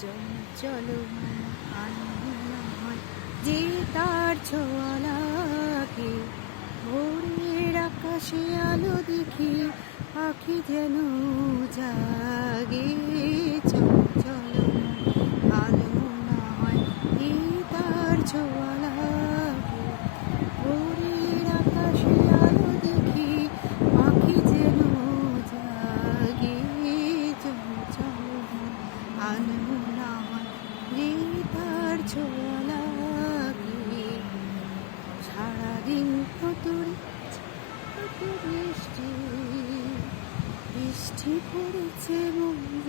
চঞ্চল মন আনমনা হয় যে তার ছোঁয়া লাগে। ভোরের আকাশে আলো দেখি পাখি যেন জাগে। চঞ্চল মন আনমনা হয় যে তার ছোঁয়া লাগে। ভোরের আকাশে আলো দেখি পাখি যেন জাগে। চঞ্চল মন আনমনা হয় যে তার ছোঁয়া লাগে। সারাদিন তোর বৃষ্টি বৃষ্টি পড়েছে মন